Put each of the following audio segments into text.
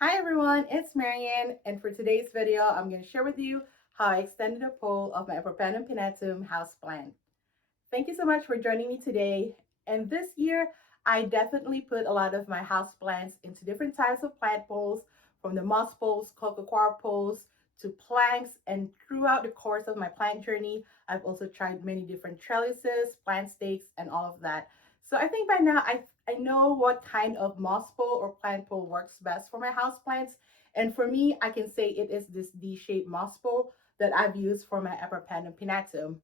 Hi everyone, it's Marianne, and for today's video, I'm going to share with you how I extended a pole of my Epipremnum Pinnatum houseplant. Thank you so much for joining me today. And this year, I definitely put a lot of my houseplants into different types of plant poles, from the moss poles, cocoa poles, to planks. And throughout the course of my plant journey, I've also tried many different trellises, plant stakes, and all of that. So I think by now I know what kind of moss pole or plant pole works best for my houseplants. And for me, I can say it is this D-shaped moss pole that I've used for my Epipremnum Pinnatum.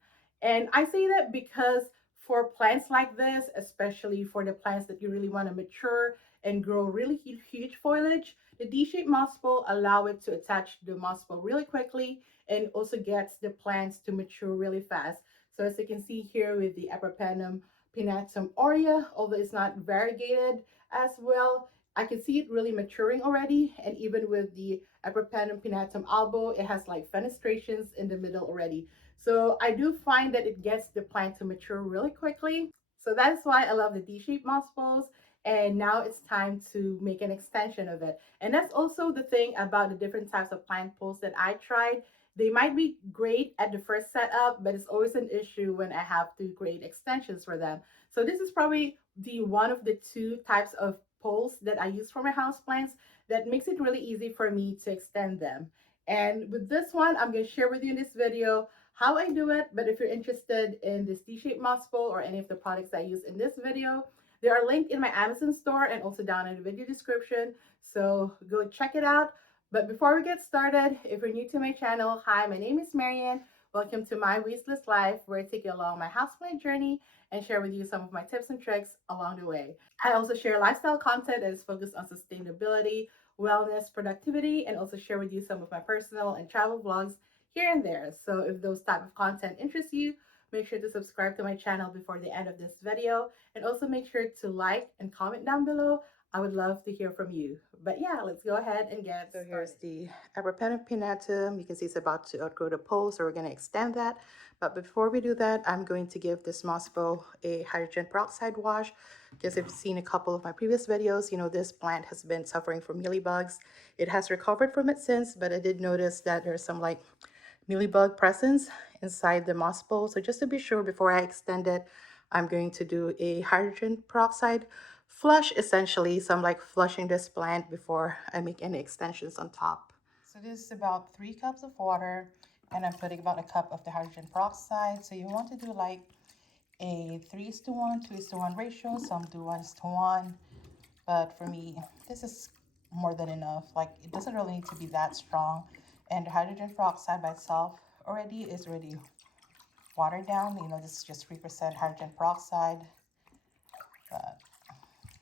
And I say that because for plants like this, especially for the plants that you really want to mature and grow really huge foliage, the D-shaped moss pole allow it to attach the moss pole really quickly and also gets the plants to mature really fast. So as you can see here with the Epipremnum Pinnatum aurea, although it's not variegated as well, I can see it really maturing already. And even with the Epipremnum Pinnatum albo, it has like fenestrations in the middle already. So I do find that it gets the plant to mature really quickly. So that's why I love the D-shaped moss poles. And now it's time to make an extension of it. And that's also the thing about the different types of plant poles that I tried. They might be great at the first setup, but it's always an issue when I have to create extensions for them. So this is probably the one of the two types of poles that I use for my houseplants that makes it really easy for me to extend them. And with this one, I'm going to share with you in this video how I do it. But if you're interested in this D-shaped moss pole or any of the products I use in this video, they are linked in my Amazon store and also down in the video description. So go check it out. But before we get started, if you're new to my channel, hi, my name is Marianne. Welcome to my Wishlist Life, where I take you along my houseplant journey and share with you some of my tips and tricks along the way. I also share lifestyle content that is focused on sustainability, wellness, productivity, and also share with you some of my personal and travel vlogs here and there. So if those type of content interests you, make sure to subscribe to my channel before the end of this video, and also make sure to like and comment down below. I would love to hear from you. But yeah, let's go ahead and get started. So here's the Epipremnum Pinnatum. You can see it's about to outgrow the pole, so we're going to extend that. But before we do that, I'm going to give this moss bowl a hydrogen peroxide wash, because if you've seen a couple of my previous videos, you know this plant has been suffering from mealybugs. It has recovered from it since, but I did notice that there's some like mealybug presence inside the moss bowl. So just to be sure, before I extend it, I'm going to do a hydrogen peroxide flush essentially. So I'm like flushing this plant before I make any extensions on top. So this is about 3 cups of water, and I'm putting about a cup of the hydrogen peroxide. So you want to do like a 3:1, 2:1 ratio. Some do 1:1, but for me, this is more than enough. Like, it doesn't really need to be that strong. And the hydrogen peroxide by itself is already watered down. You know, this is just 3% hydrogen peroxide.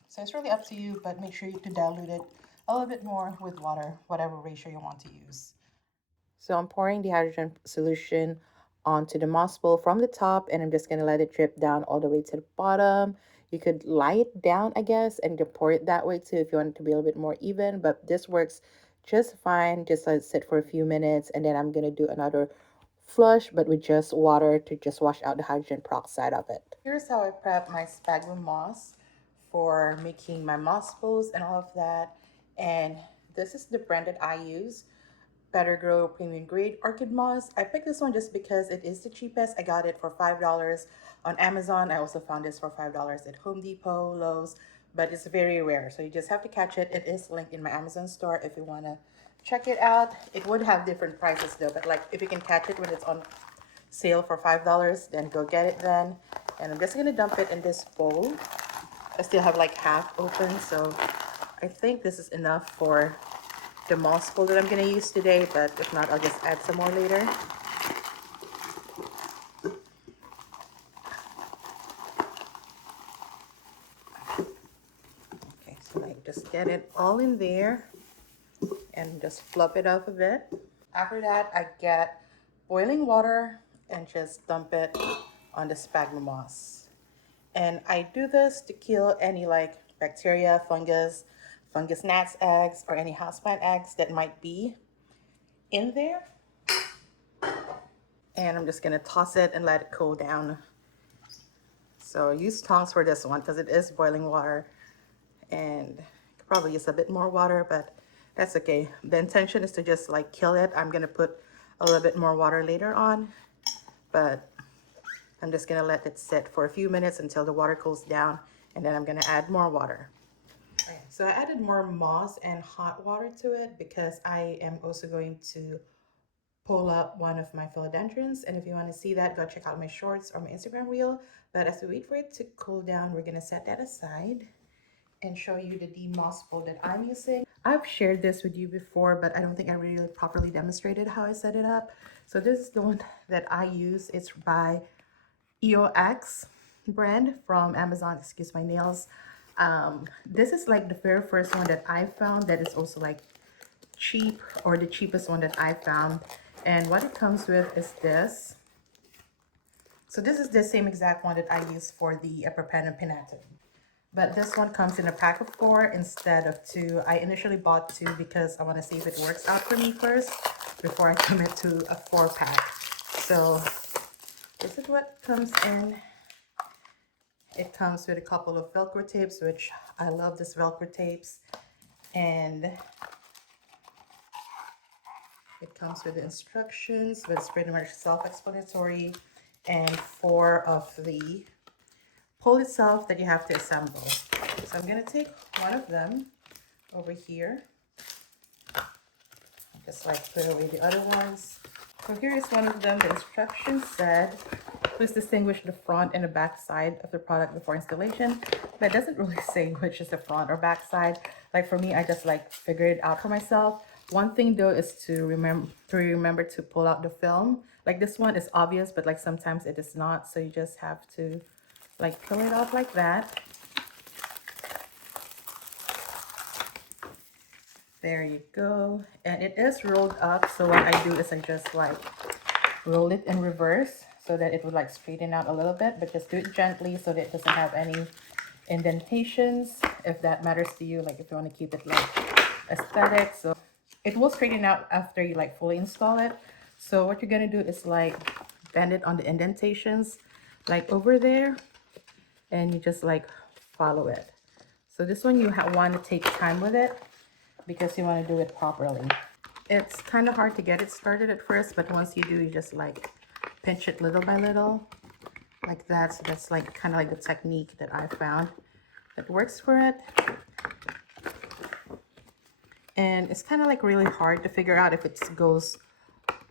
So it's really up to you, but make sure to dilute it a little bit more with water, whatever ratio you want to use. So I'm pouring the hydrogen solution onto the moss bowl from the top, and I'm just going to let it drip down all the way to the bottom. You could lie it down, I guess, and you pour it that way too if you want it to be a little bit more even, but this works just fine. Just let it sit for a few minutes, and then I'm going to do another flush, but with just water to just wash out the hydrogen peroxide of it. Here's how I prep my sphagnum moss for making my moss bowls and all of that. And this is the brand that I use, Better Grow Premium Grade Orchid Moss. I picked this one just because it is the cheapest. I got it for $5 on Amazon. I also found this for $5 at Home Depot, Lowe's, but it's very rare. So you just have to catch it. It is linked in my Amazon store if you want to check it out. It would have different prices though, but like if you can catch it when it's on sale for $5, then go get it then. And I'm just going to dump it in this bowl. I still have like half open, so I think this is enough for the moss bowl that I'm going to use today, but if not, I'll just add some more later. Okay, so I just get it all in there and just flop it off a bit. After that, I get boiling water and just dump it on the sphagnum moss. And I do this to kill any like bacteria, fungus gnats eggs, or any houseplant eggs that might be in there. And I'm just gonna toss it and let it cool down. So use tongs for this one because it is boiling water, and you could probably use a bit more water, but That's okay. The intention is to just like kill it. I'm gonna put a little bit more water later on, but I'm just gonna let it sit for a few minutes until the water cools down, and then I'm gonna add more water. Okay, so I added more moss and hot water to it because I am also going to pull up one of my philodendrons, and if you want to see that, go check out my shorts or my Instagram reel. But as we wait for it to cool down, we're gonna set that aside and show you the demoss bowl that I'm using. I've shared this with you before, but I don't think I really properly demonstrated how I set it up. So this is the one that I use. It's by EOX brand from Amazon. Excuse my nails. This is like the very first one that I found that is also like cheap, or the cheapest one that I found. And what it comes with is this. So this is the same exact one that I use for the Epipremnum Pinnatum. But this one comes in a pack of 4 instead of 2. I initially bought 2 because I want to see if it works out for me first before I commit to a 4-pack. So this is what comes in. It comes with a couple of Velcro tapes, which I love this Velcro tapes. And it comes with the instructions, but it's pretty much self-explanatory, and 4 of the pole itself that you have to assemble. So I'm going to take one of them over here, just like put away the other ones. So here is one of them. The instructions said, please distinguish the front and the back side of the product before installation. But it doesn't really say which is the front or back side. Like for me, I just like figured it out for myself. One thing though is to remember to pull out the film. Like this one is obvious, but like sometimes it is not. So you just have to like peel it off like that. There you go. And it is rolled up. So what I do is I just like roll it in reverse so that it would like straighten out a little bit, but just do it gently so that it doesn't have any indentations, if that matters to you, like if you want to keep it like aesthetic. So it will straighten out after you like fully install it. So what you're gonna do is like bend it on the indentations like over there, and you just like follow it. So this one you want to take time with it because you want to do it properly. It's kind of hard to get it started at first, but once you do, you just like pinch it little by little like that. So that's like kind of like the technique that I found that works for it. And it's kind of like really hard to figure out if it goes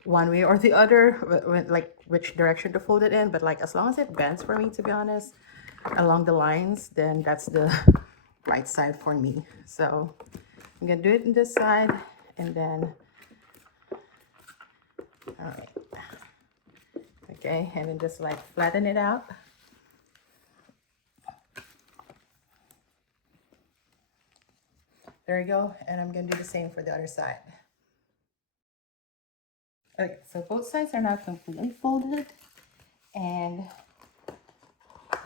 one way or the other, like which direction to fold it in. But like as long as it bends for me, to be honest, along the lines, then that's the right side for me. So I'm gonna do it on this side, and then all right, okay, and then just like flatten it out. There you go. And I'm gonna do the same for the other side. Okay, so both sides are now completely folded, and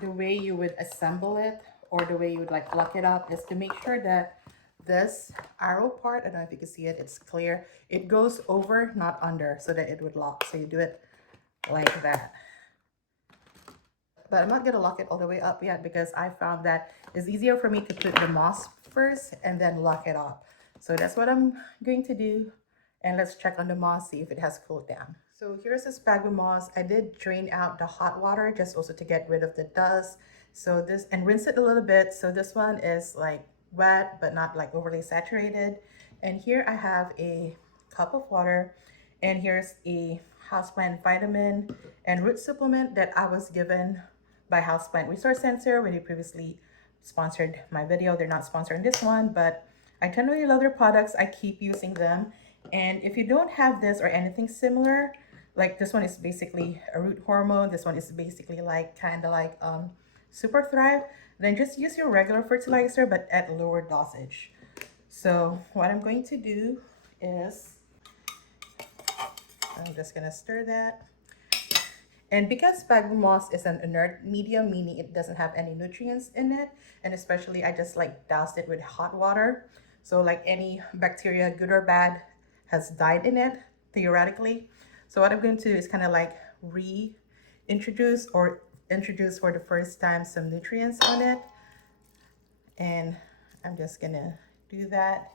the way you would assemble it, or the way you would like lock it up, is to make sure that this arrow part, I don't know if you can see it, it's clear, it goes over, not under, so that it would lock. So you do it like that. But I'm not gonna lock it all the way up yet because I found that it's easier for me to put the moss first and then lock it up. So that's what I'm going to do. And let's check on the moss, see if it has cooled down. So here's the sphagnum moss. I did drain out the hot water just also to get rid of the dust. So this, and rinse it a little bit. So this one is like wet, but not like overly saturated. And here I have a cup of water, and here's a houseplant vitamin and root supplement that I was given by Houseplant Resource Center when they previously sponsored my video. They're not sponsoring this one, but I generally love their products. I keep using them. And if you don't have this or anything similar, like this one is basically a root hormone, this one is basically like kind of like Super Thrive, then just use your regular fertilizer but at lower dosage. So what I'm going to do is I'm just gonna stir that. And because sphagnum moss is an inert medium, meaning it doesn't have any nutrients in it, and especially I just like doused it with hot water, so like any bacteria, good or bad, has died in it theoretically. So what I'm going to do is kind of like reintroduce or introduce for the first time some nutrients on it, and I'm just gonna do that.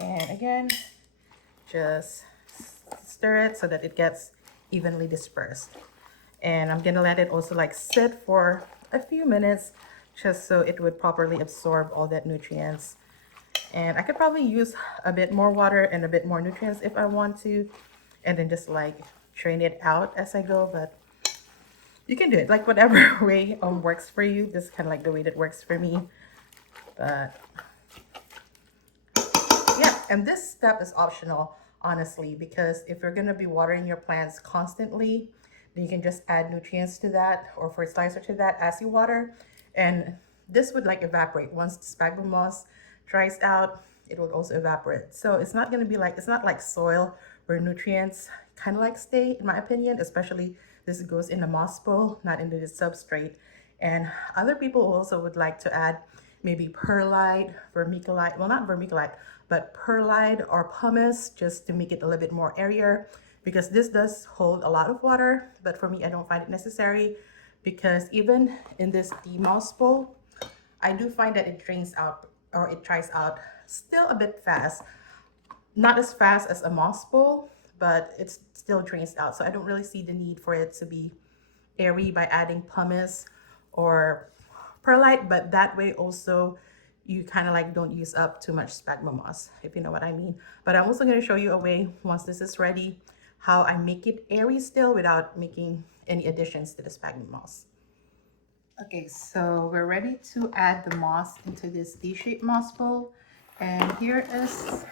And again, just stir it so that it gets evenly dispersed. And I'm gonna let it also like sit for a few minutes just so it would properly absorb all that nutrients. And I could probably use a bit more water and a bit more nutrients if I want to, and then just like drain it out as I go. But you can do it like whatever way works for you. This is kind of like the way that works for me. But yeah, and this step is optional, honestly, because if you're gonna be watering your plants constantly, then you can just add nutrients to that or fertilizer to that as you water. And this would like evaporate. Once the sphagnum moss dries out, it will also evaporate. So it's not gonna be like, it's not like soil where nutrients kind of like stay, in my opinion, especially this goes in the moss bowl, not into the substrate. And other people also would like to add maybe perlite, vermiculite, well, not vermiculite, but perlite or pumice, just to make it a little bit more airier, because this does hold a lot of water. But for me, I don't find it necessary, because even in this moss bowl, I do find that it drains out, or it dries out still a bit fast. Not as fast as a moss bowl, but it still drains out. So I don't really see the need for it to be airy by adding pumice or perlite, but that way also you kind of like don't use up too much sphagnum moss, if you know what I mean. But I'm also going to show you a way, once this is ready, how I make it airy still without making any additions to the sphagnum moss. Okay, so we're ready to add the moss into this D-shaped moss bowl. And here is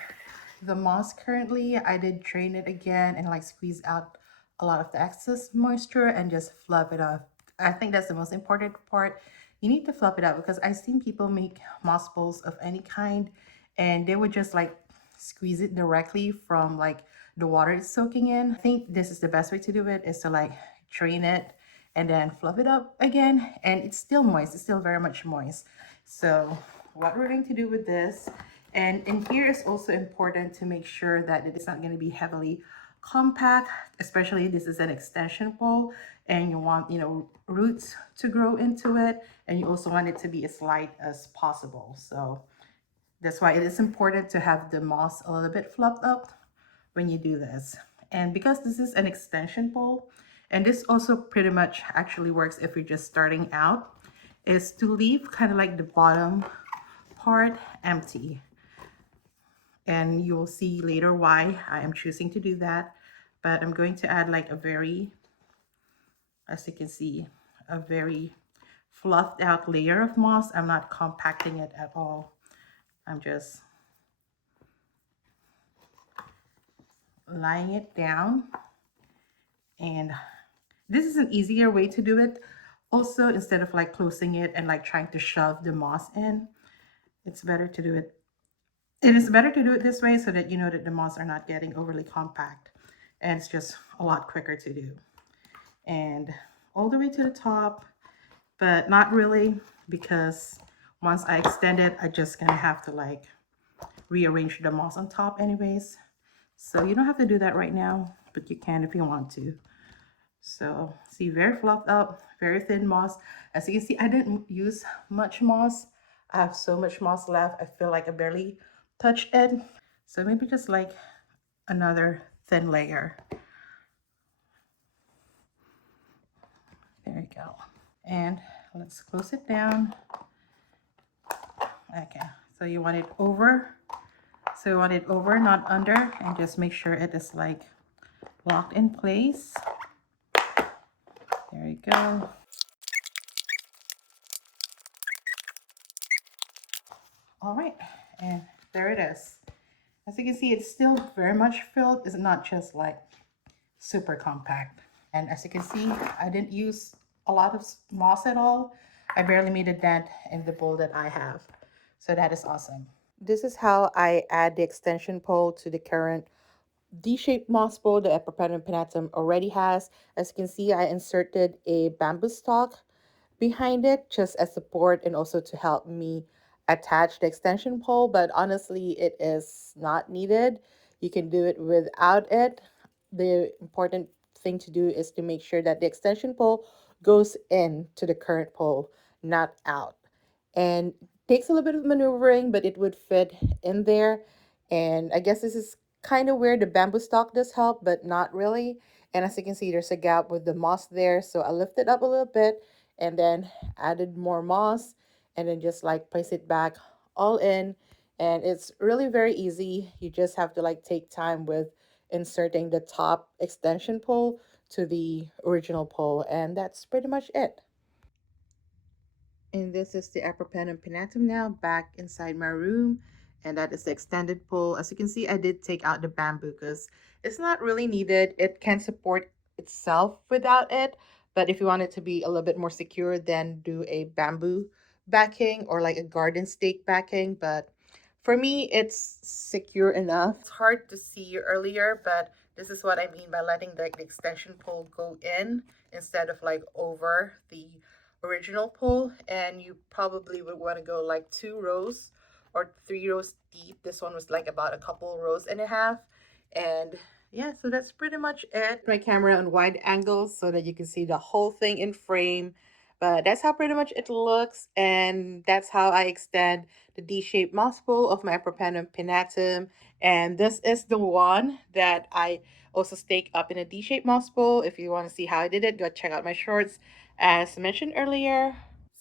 the moss currently. I did drain it again and like squeeze out a lot of the excess moisture and just fluff it up. I think that's the most important part. You need to fluff it up, because I've seen people make moss bowls of any kind and they would just like squeeze it directly from like the water it's soaking in. I think this is the best way to do it, is to like drain it and then fluff it up again, and it's still moist. It's still very much moist. So what we're going to do with this, and in here is also important to make sure that it is not going to be heavily compact, especially this is an extension pole and you want, you know, roots to grow into it, and you also want it to be as light as possible. So that's why it is important to have the moss a little bit fluffed up when you do this. And because this is an extension pole, and this also pretty much actually works if you're just starting out, is to leave kind of like the bottom part empty. And you'll see later why I am choosing to do that. But I'm going to add like a very, as you can see, a very fluffed out layer of moss. I'm not compacting it at all. I'm just laying it down. And this is an easier way to do it. Also, instead of like closing it and like trying to shove the moss in, it's better to do it. It is better to do it this way so that you know that the moss are not getting overly compact, and it's just a lot quicker to do. And all the way to the top, but not really, because once I extend it, I'm just gonna have to like rearrange the moss on top anyways. So you don't have to do that right now, but you can if you want to. So see, very fluffed up, very thin moss. As you can see, I didn't use much moss. I have so much moss left. I feel like I barely touched it. So maybe just like another thin layer. There you go. And let's close it down. Okay, so you want it over. So you want it over, not under, and just make sure it is like locked in place. There you go. All right, and there it is. As you can see, it's still very much filled. It's not just like super compact. And as you can see, I didn't use a lot of moss at all. I barely made a dent in the bowl that I have. So that is awesome. This is how I add the extension pole to the current D-shaped moss bowl the Epipremnum Pinnatum already has. As you can see, I inserted a bamboo stalk behind it just as support and also to help me attach the extension pole, but honestly it is not needed. You can do it without it. The important thing to do is to make sure that the extension pole goes in to the current pole, not out. And takes a little bit of maneuvering, but it would fit in there. And I guess this is kind of weird. The bamboo stalk does help, but not really. And as you can see, there's a gap with the moss there. So I lifted up a little bit and then added more moss and then just like place it back all in. And it's really very easy. You just have to like take time with inserting the top extension pole to the original pole. And that's pretty much it. And this is the Epipremnum Pinnatum now back inside my room. And that is the extended pole. As you can see, I did take out the bamboo because it's not really needed. It can support itself without it. But if you want it to be a little bit more secure, then do a bamboo backing or like a garden stake backing. But for me, it's secure enough. It's hard to see earlier, but this is what I mean by letting the extension pole go in instead of like over the original pole. And you probably would want to go like 2 rows or 3 rows deep. This one was like about a couple rows and a half. And yeah, so that's pretty much it. My camera on wide angles so that you can see the whole thing in frame. But that's how pretty much it looks. And that's how I extend the D-shaped moss pole of my Epipremnum pinnatum. And this is the one that I also stake up in a D-shaped moss pole. If you want to see how I did it, go check out my shorts as mentioned earlier.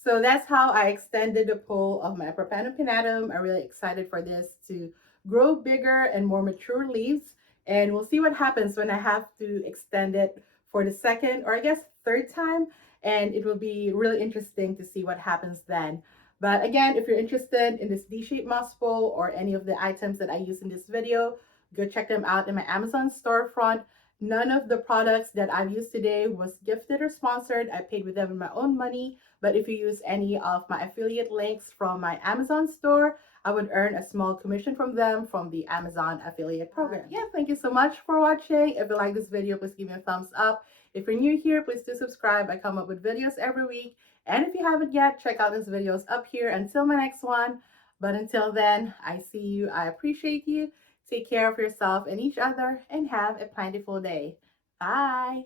So that's how I extended the pole of my Epipremnum pinnatum. I'm really excited for this to grow bigger and more mature leaves. And we'll see what happens when I have to extend it for the second or I guess third time. And it will be really interesting to see what happens then. But again, if you're interested in this D-shaped moss pole or any of the items that I use in this video, go check them out in my Amazon storefront. None of the products that I've used today was gifted or sponsored. I paid with them with my own money. But if you use any of my affiliate links from my Amazon store, I would earn a small commission from them from the Amazon affiliate program. Yeah, thank you so much for watching. If you like this video, please give me a thumbs up. If you're new here, please do subscribe. I come up with videos every week. And if you haven't yet, check out these videos up here until my next one. But until then, I see you. I appreciate you. Take care of yourself and each other and have a plentiful day. Bye.